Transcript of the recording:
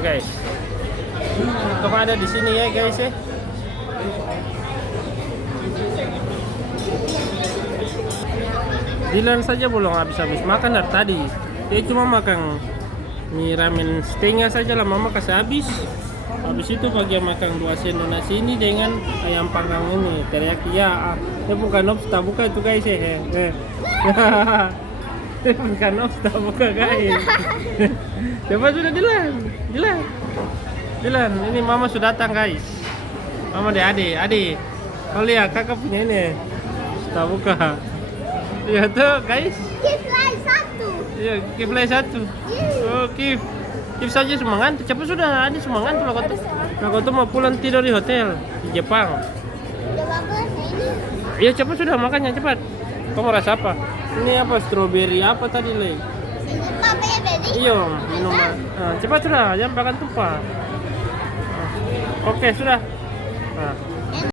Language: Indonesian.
guys. Kamu ada di sini ya guys ya. Dilan saja belum habis-habis makan dari tadi. Dia cuma makan mie ramen setengah saja lah, mama kasih habis. Habis itu bagian makan 2 sendok nasi ini dengan ayam panggang ini. Teriak ya, dia bukan obsta buka itu guys ya. Dia bukan obsta buka guys. Coba sudah Dilan, ini mama sudah datang guys. Mama deh adik. Kau lihat kakak punya ini. Obsta buka. Iya tuh guys. Kiflay satu. Iya, Kiflay satu. Oh, Kif saja semangat. Cepat sudah, ada semangat kalau kau tuh mau pulang tidur di hotel di Jepang. Udah bagus ini. Iya, cepat sudah makannya cepat. Kau mau rasa apa? Ini apa? Strawberry apa tadi, Le? Ini papanya beri. Iya, minuman. Nah, cepat sudah, jangan makan tumpah. Oke, sudah. Nah.